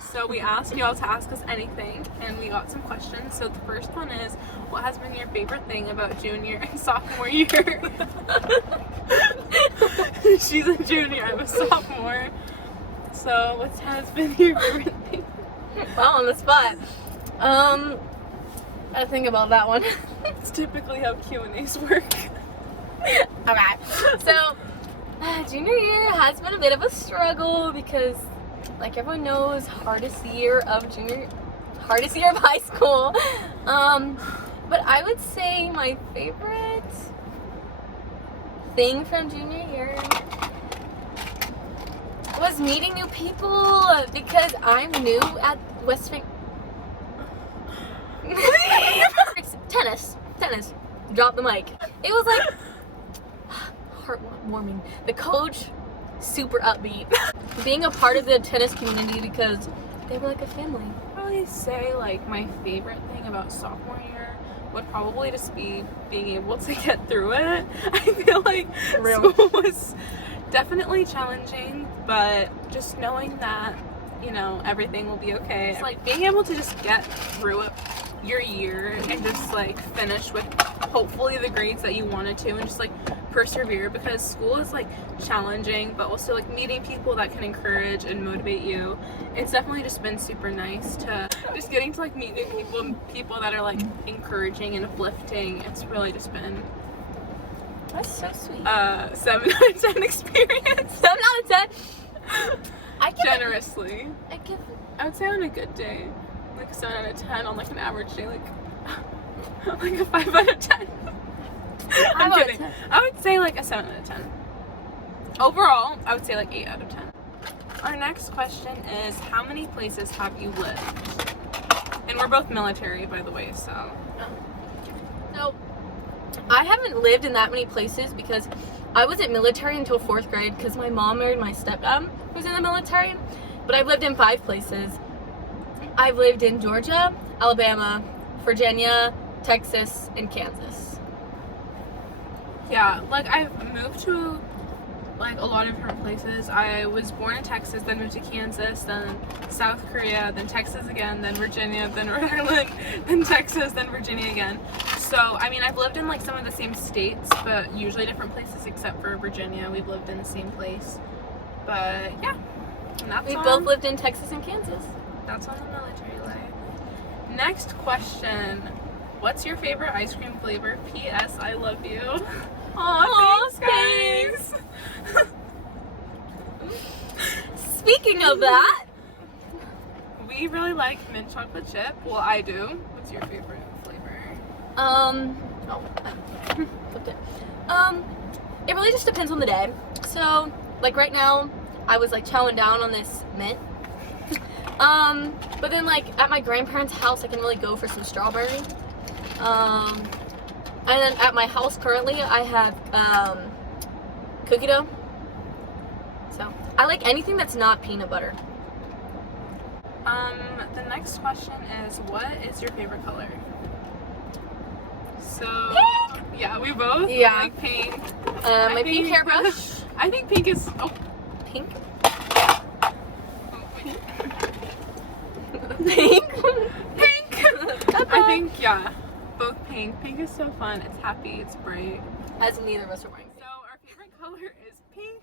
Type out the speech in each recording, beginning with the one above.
So we asked y'all to ask us anything, and we got some questions. So the first one is, what has been your favorite thing about junior and sophomore year? She's a junior, I'm a sophomore. So what has been your favorite thing? Well, on the spot. I think about that one. It's typically how Q&As work. Okay. So, junior year has been a bit of a struggle because, like everyone knows, hardest year of high school. But I would say my favorite thing from junior year was meeting new people because I'm new at West Spring. Tennis. Drop the mic. It was like heartwarming. The coach, super upbeat. Being a part of the tennis community because they were like a family. I'd probably say like my favorite thing about sophomore year would probably just be being able to get through it. I feel like school was definitely challenging, but just knowing that, you know, everything will be okay. It's like being able to just get through it, your year, and just like finish with hopefully the grades that you wanted to, and just like persevere, because school is like challenging, but also like meeting people that can encourage and motivate you. It's definitely just been super nice to just getting to like meet new people that are like encouraging and uplifting. It's really just been That's so sweet. 7 out of 10 experience. 7 out of 10. I give Generously. it, I would say on a good day, like a 7 out of 10. On like an average day, like a 5 out of 10. I'm kidding. I would say like a 7 out of 10. Overall, I would say like 8 out of 10. Our next question is, how many places have you lived? And we're both military, by the way, so. No, I haven't lived in that many places because I wasn't military until 4th grade because my mom married my stepdad who's in the military. But I've lived in 5 places. I've lived in Georgia, Alabama, Virginia, Texas, and Kansas. Yeah, like I've moved to like a lot of different places. I was born in Texas, then moved to Kansas, then South Korea, then Texas again, then Virginia, then Rhode Island, then Texas, then Virginia again. So, I mean, I've lived in like some of the same states, but usually different places except for Virginia. We've lived in the same place. But yeah, and that's We both lived in Texas and Kansas. That's on the military life. Next question. What's your favorite ice cream flavor? P.S. I love you. Aw, thanks, guys. Speaking of that, We really like mint chocolate chip. Well, I do. What's your favorite flavor? Flipped it. It really just depends on the day. So, like right now, I was like chowing down on this mint. But then like at my grandparents' house, I can really go for some strawberry. And then at my house currently, I have cookie dough. So I like anything that's not peanut butter. The next question is, what is your favorite color? So, Pink! yeah, we both like pink. My pink hairbrush. I think pink is, Pink. Pink. I think, yeah, both pink. Pink is so fun. It's happy. It's bright. As neither of us are wearing. So our favorite color is pink.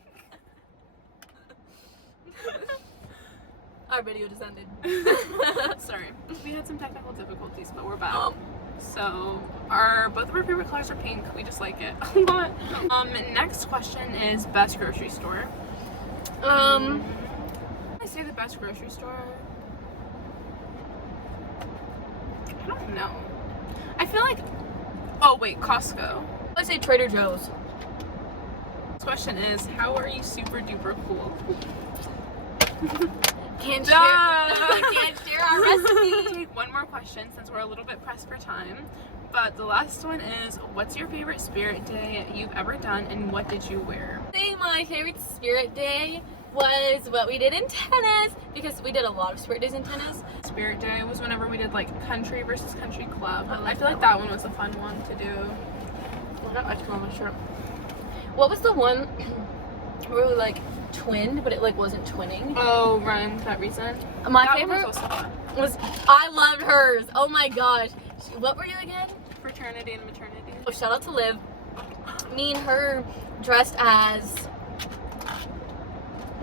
Our video just ended. Sorry, we had some technical difficulties, but we're back. So both of our favorite colors are pink. We just like it a lot. Next question is best grocery store. I say the best grocery store. I don't know. I feel like, Costco. I say Trader Joe's. This question is, how are you super duper cool? Can't share our recipe. Take one more question since we're a little bit pressed for time. But the last one is, what's your favorite spirit day you've ever done, and what did you wear? I think my favorite spirit day was what we did in tennis, because we did a lot of spirit days in tennis. Spirit day was whenever we did like country versus country club. I feel like that one was a fun one to do. I got ice cream on my shirt. What was the one really like twinned, but it like wasn't twinning. Oh, rhymed that reason. My That favorite one was also fun. was, I loved hers. Oh my gosh. What were you again? Fraternity and maternity. Oh, shout out to Liv. Me and her dressed as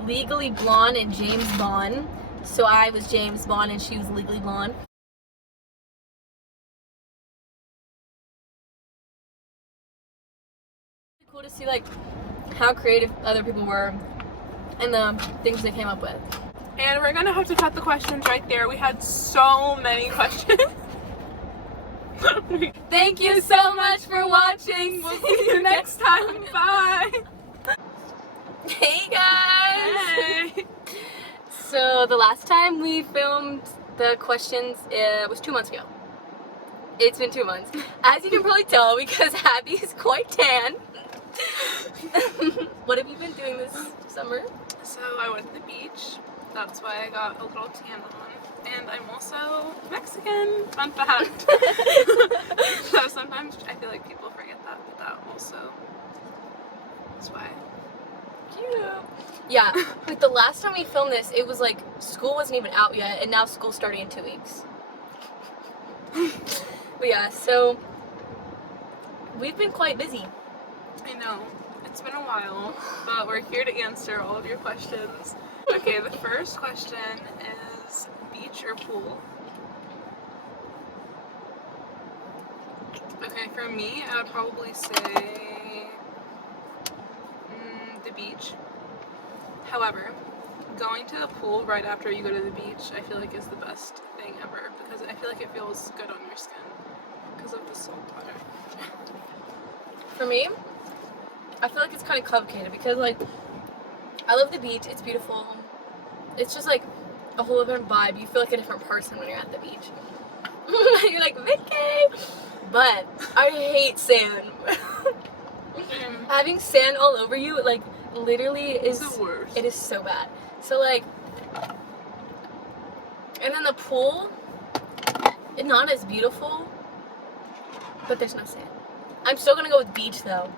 Legally Blonde and James Bond. So I was James Bond and she was Legally Blonde. Cool to see like how creative other people were and the things they came up with. And we're gonna have to cut the questions right there. We had so many questions. Thank you so much for watching. We'll see you next time. Bye. Hey guys. Hey. So the last time we filmed the questions was 2 months ago. It's been 2 months. As you can probably tell because Abby is quite tan. What have you been doing this summer? So I went to the beach. That's why I got a little tan on. And I'm also Mexican. Fun fact. So sometimes I feel like people forget that, but that also. That's why. Cute. Yeah, like the last time we filmed this, it was like school wasn't even out yet, and now school's starting in 2 weeks. But yeah, so we've been quite busy. I know. It's been a while, but we're here to answer all of your questions. Okay, the first question is beach or pool? Okay, for me, I would probably say the beach. However, going to the pool right after you go to the beach, I feel like is the best thing ever because I feel like it feels good on your skin because of the salt water. For me, I feel like it's kind of complicated because like I love the beach, it's beautiful. It's just like a whole different vibe. You feel like a different person when you're at the beach. You're like, Vicky! But I hate sand. Having sand all over you, like, literally is the worst. It is so bad. So like, and then the pool, it's not as beautiful, but there's no sand. I'm still gonna go with beach though.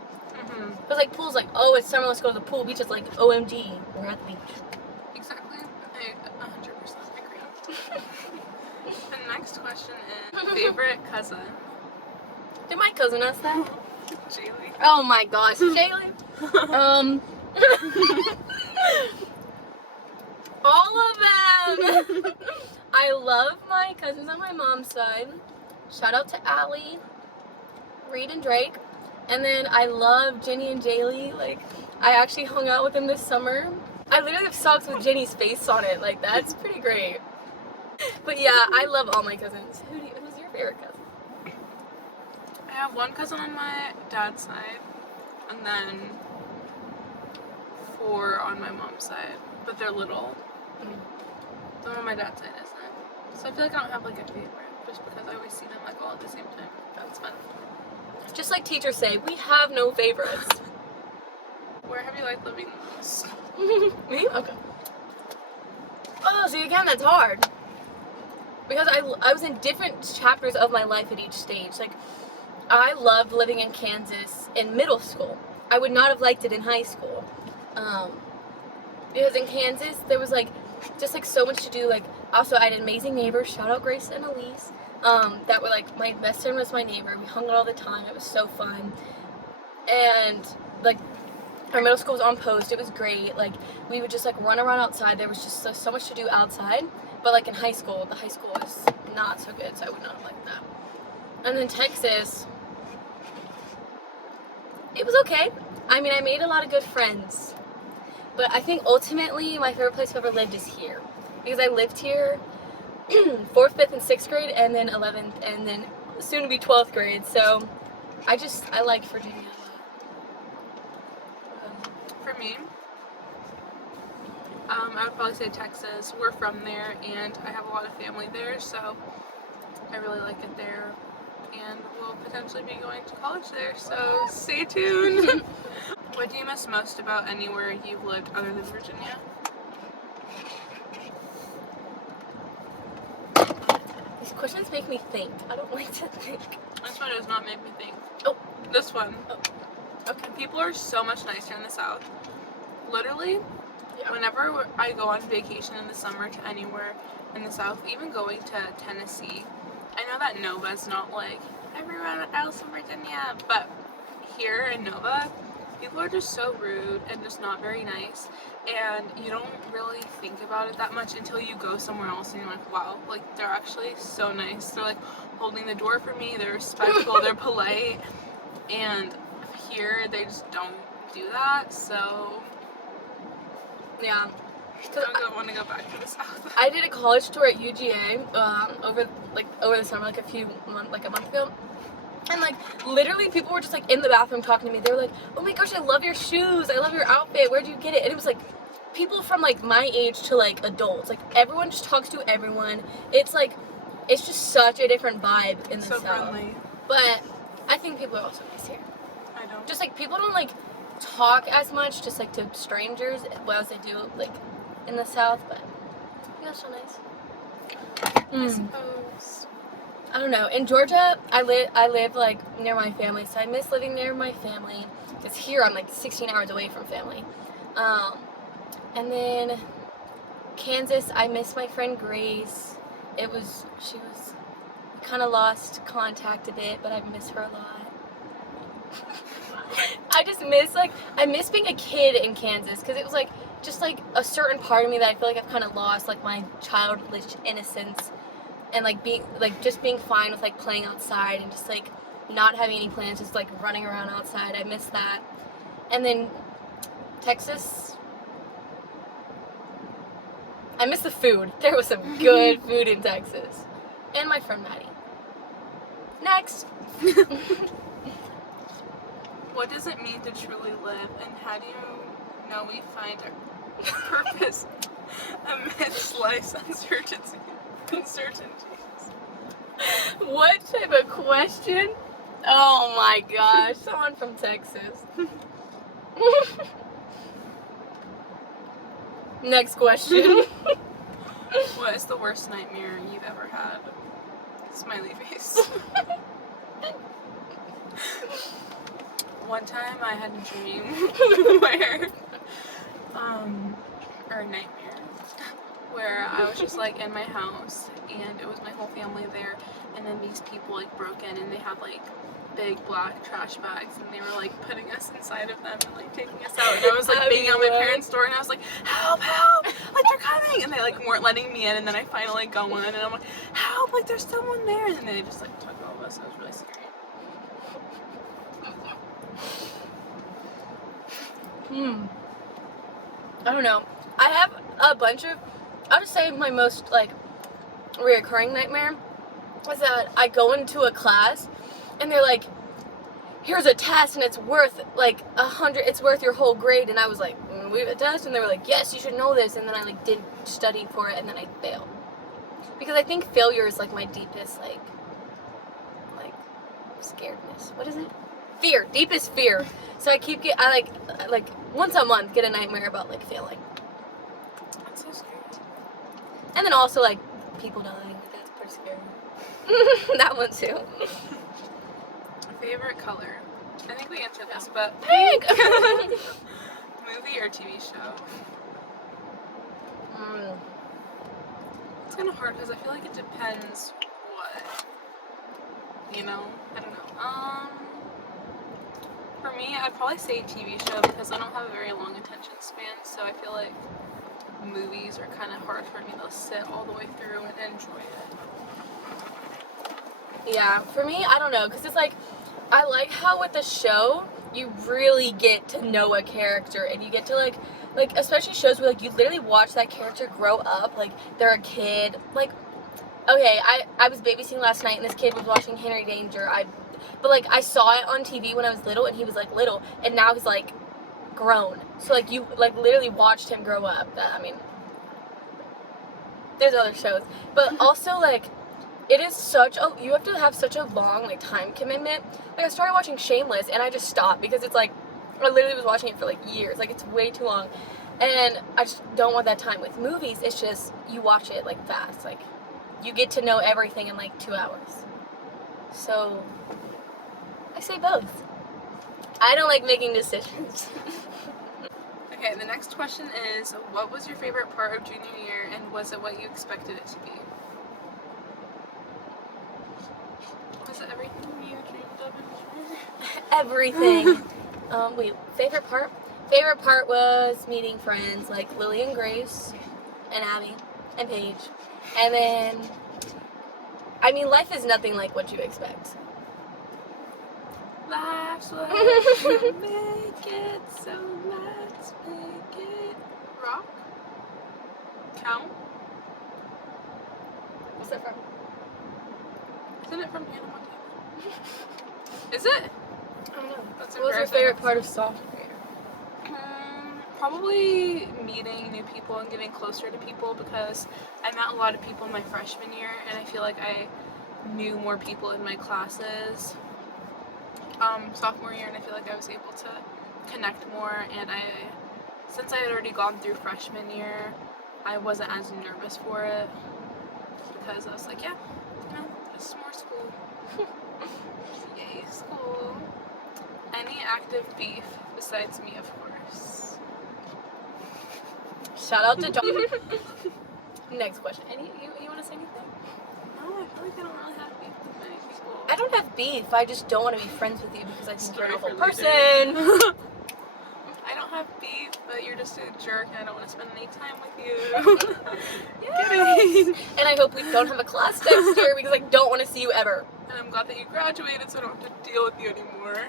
Because like pool's like, oh, it's summer, let's go to the pool. Beach is like, OMG, we're at the beach. Exactly. I 100% agree. The next question is favorite cousin. Did my cousin ask that? Jaylee. Oh my gosh, Jaylee. All of them. I love my cousins on my mom's side. Shout out to Allie, Reed, and Drake. And then I love Jenny and Jaylee. Like, I actually hung out with them this summer. I literally have socks with Jenny's face on it. Like, that's pretty great. But yeah, I love all my cousins. Who's your favorite cousin? I have one cousin on my dad's side, and then 4 on my mom's side, but they're little. The one on my dad's side isn't. So I feel like I don't have like a favorite, just because I always see them like all at the same time. That's fun. Just like teachers say, we have no favorites. Where have you liked living the most? Me? Okay. Oh, see again, that's hard. Because I was in different chapters of my life at each stage. Like, I loved living in Kansas in middle school. I would not have liked it in high school. Because in Kansas, there was like, just like so much to do. Like, also I had amazing neighbors, shout out Grace and Elise, that were like, my best friend was my neighbor. We hung out all the time, it was so fun. And like, our middle school was on post, it was great. Like, we would just like run around outside, there was just so much to do outside. But like in high school, the high school was not so good, so I would not have liked that. And then Texas, it was okay. I mean, I made a lot of good friends. But I think ultimately my favorite place I've ever lived is here. Because I lived here 4th, 5th, and 6th grade, and then 11th, and then soon to be 12th grade. So I like Virginia. For me, I would probably say Texas. We're from there, and I have a lot of family there, so I really like it there. And we'll potentially be going to college there, so stay tuned. What do you miss most about anywhere you've lived other than Virginia? These questions make me think. I don't like to think. This one does not make me think. Oh. This one. Oh. Okay. People are so much nicer in the South. literally, Yeah. whenever I go on vacation in the summer to anywhere in the South, even going to Tennessee, I know that Nova's not like everyone else in Virginia, but here in Nova, people are just so rude and just not very nice, and you don't really think about it that much until you go somewhere else and you're like, wow, like they're actually so nice. They're like holding the door for me, they're respectful, they're polite, and here they just don't do that, so Yeah. I don't want to go back to the South. I did a college tour at UGA over the summer, like a month ago. And like literally people were just like in the bathroom talking to me. They were like, "Oh my gosh, I love your shoes. I love your outfit. Where'd you get it?" And it was like people from like my age to like adults. Like everyone just talks to everyone. It's like it's just such a different vibe in the So South. friendly. But I think people are also nice here. I don't. Just like people don't like talk as much just like to strangers as they do like in the South, but yeah, so nice. I suppose. I don't know. In Georgia, I live like near my family, so I miss living near my family. Because here I'm like 16 hours away from family. And then Kansas, I miss my friend Grace. She was kind of lost contact a bit, but I miss her a lot. I just miss I miss being a kid in Kansas because it was like just like a certain part of me that I feel like I've kind of lost, like my childish innocence. And like being fine with like playing outside and just like not having any plans, just like running around outside. I miss that. And then Texas, I miss the food. There was some good food in Texas. And my friend Maddie. Next. What does it mean to truly live, and how do you know we find our purpose amidst life's uncertainties? What type of question? Oh my gosh, someone from Texas. Next question. What is the worst nightmare you've ever had? Smiley face. One time I had a dream where, or a nightmare, where I was just like in my house and it was my whole family there, and then these people like broke in and they had like big black trash bags and they were like putting us inside of them and like taking us out, and I was like banging on my parents' door and I was like, help, like they're coming, and they like weren't letting me in, and then I finally go in and I'm like, help, like there's someone there, and then they just like took all of us. It was really scary. I don't know. I have a bunch of, I'll just say my most like reoccurring nightmare was that I go into a class and they're like, here's a test and it's worth like 100, it's worth your whole grade, and I was like, we have a test, and they were like, yes, you should know this, and then I like didn't study for it and then I failed. Because I think failure is like my deepest like scaredness. What is it? Fear. Deepest fear. So I like once a month get a nightmare about like failing. That's so scary. And then also like people dying. That's pretty scary. That one too. Favorite color? I think we answered this, but Pink. movie or TV show? Mm. It's kind of hard because I feel like it depends what, you know? I don't know. For me, I'd probably say TV show because I don't have a very long attention span, so I feel like movies are kind of hard for me to sit all the way through and enjoy it. Yeah, for me, I don't know, because it's like, I like how with the show, you really get to know a character, and you get to like especially shows where like you literally watch that character grow up, like they're a kid, like, okay, I was babysitting last night and this kid was watching Henry Danger, but like I saw it on TV when I was little and he was like little, and now he's like grown, so like you like literally watched him grow up. I mean, there's other shows, but also like it is you have to have such a long like time commitment. Like I started watching Shameless and I just stopped because it's like I literally was watching it for like years, like it's way too long, and I just don't want that time. With movies, it's just you watch it like fast, like you get to know everything in like 2 hours. So I say both. I don't like making decisions. Okay, the next question is, what was your favorite part of junior year, and was it what you expected it to be? Was it everything you dreamed of in junior year? Everything. Wait, favorite part? Favorite part was meeting friends like Lily and Grace, and Abby, and Paige. And then, I mean, life is nothing like what you expect. Life's what you make it, so let's make it rock. Count? What's that from? Isn't it from Hannah Montana? Is it? I don't know. That's What was your favorite part of sophomore year? Probably meeting new people and getting closer to people, because I met a lot of people in my freshman year, and I feel like I knew more people in my classes sophomore year, and I feel like I was able to connect more, and since I had already gone through freshman year, I wasn't as nervous for it, because I was like, yeah, just more school. Yay, school. Any active beef besides me, of course. Shout out to John. Next question. You want to say anything? No, I feel like I don't really have beef with many people. I don't have beef. I just don't want to be friends with you because I think you're an awful Sorry for person. I don't have beef, but you're just a jerk, and I don't want to spend any time with you. Kidding. And I hope we don't have a class next year because I don't want to see you ever. And I'm glad that you graduated, so I don't have to deal with you anymore.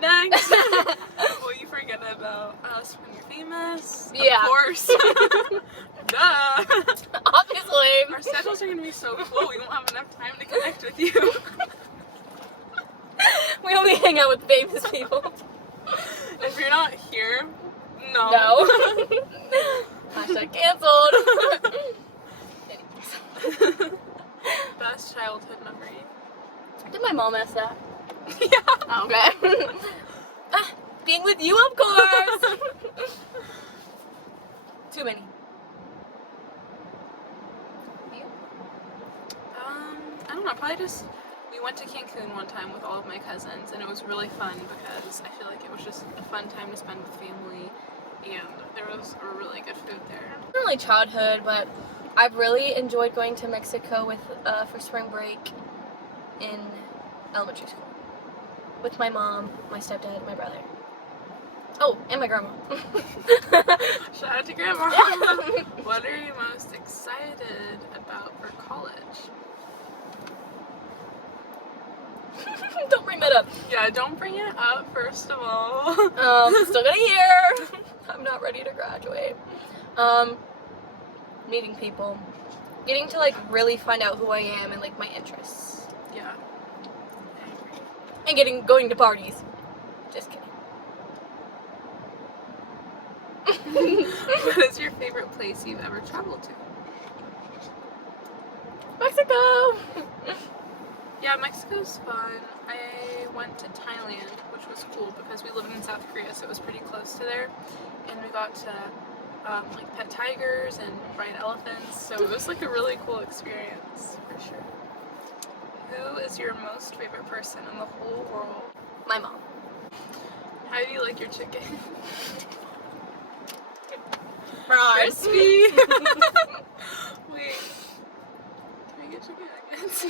Next. Will you forget about us when you're famous? Yeah. Of course. Duh. Obviously. Our schedules are going to be so full, we won't have enough time to connect with you. We only hang out with famous people. If you're not here, no. No. Hashtag canceled. Best childhood memory. Did my mom ask that? Yeah. Okay. Being with you, of course. Too many. You? I don't know, probably just, we went to Cancun one time with all of my cousins, and it was really fun because I feel like it was just a fun time to spend with family, and there was a really good food there. Not really childhood, but I've really enjoyed going to Mexico for spring break in elementary school with my mom, my stepdad, my brother. Oh, and my grandma. Shout out to Grandma. Yeah. What are you most excited about for college? Don't bring that up. Yeah, don't bring it up, first of all. Still got a year. I'm not ready to graduate. Meeting people. Getting to, like, really find out who I am and, like, my interests. Yeah. And going to parties. Just kidding. What is your favorite place you've ever traveled to? Mexico! Yeah, Mexico's fun. I went to Thailand, which was cool because we live in South Korea, so it was pretty close to there. And we got to like pet tigers and ride elephants, so it was like a really cool experience for sure. Who is your most favorite person in the whole world? My mom. How do you like your chicken? Fries. Crispy. Wait. Can we get chicken nuggets?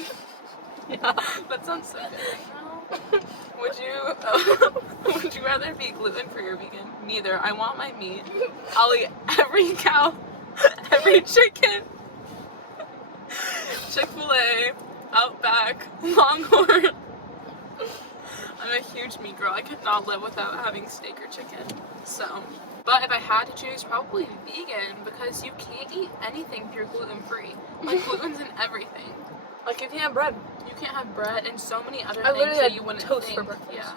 Yeah. That sounds so good right now. Would you rather be gluten-free or vegan? Neither. I want my meat. I'll eat every cow, every chicken, Chick-fil-A, Outback, Longhorn. I'm a huge meat girl. I could not live without having steak or chicken. So, but if I had to choose, probably vegan, because you can't eat anything if you're gluten-free. Like, gluten's in everything. Like, you can't have bread. You can't have bread and so many other I things literally that had you wouldn't toast think. for breakfast. Yeah.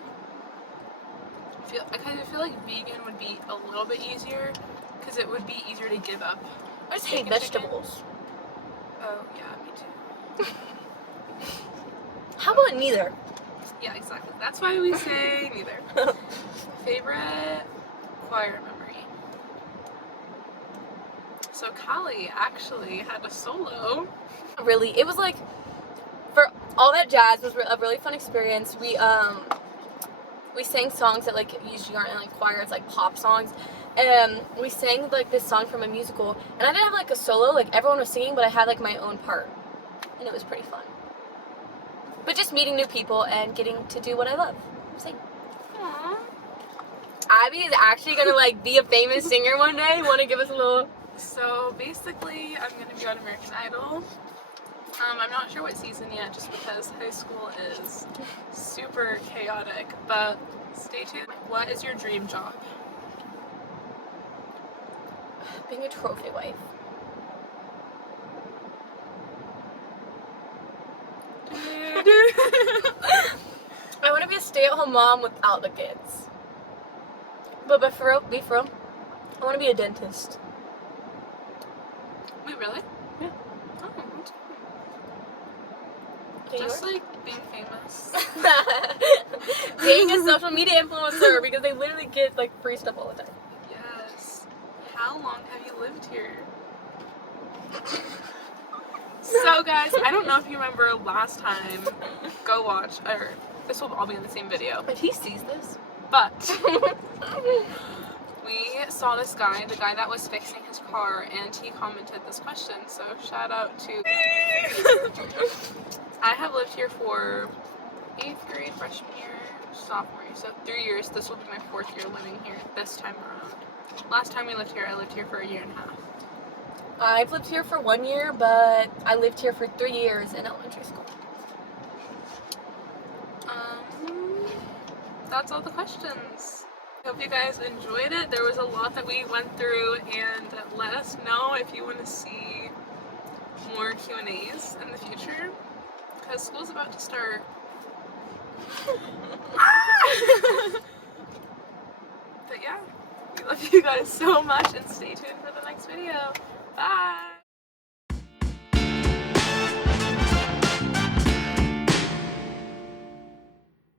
I kind of feel like vegan would be a little bit easier because it would be easier to give up. I just steak hate and chicken. vegetables. Oh, yeah, me too. How about neither? Yeah, exactly. That's why we say neither. Favorite choir memory. So Callie actually had a solo. Really, it was like, for all that jazz was a really fun experience. We sang songs that like usually aren't in like choirs, like pop songs. we sang like this song from a musical, and I didn't have like a solo, like everyone was singing, but I had like my own part, and it was pretty fun. But just meeting new people and getting to do what I love, sing. Aww. Abby is actually gonna like be a famous singer one day. Want to give us a little? So basically, I'm gonna be on American Idol. I'm not sure what season yet, just because high school is super chaotic. But stay tuned. What is your dream job? Being a trophy wife. I want to be a stay-at-home mom without the kids. But for real, I want to be a dentist. Wait, really? Yeah. Oh, that's Okay, cool. Just yours? like being famous. Being a social media influencer, because they literally get like free stuff all the time. Yes. How long have you lived here? So guys, I don't know if you remember last time. Go watch, or this will all be in the same video. If he sees this. But we saw this guy, the guy that was fixing his car, and he commented this question. So shout out to. I have lived here for 8th grade, freshman year, sophomore year. So 3 years. This will be my 4th year living here this time around. Last time we lived here, I lived here for a year and a half. I've lived here for 1 year, but I lived here for 3 years in elementary school. That's all the questions. Hope you guys enjoyed it. There was a lot that we went through, and let us know if you want to see more Q&As in the future, because school's about to start. But yeah, we love you guys so much, and stay tuned for the next video.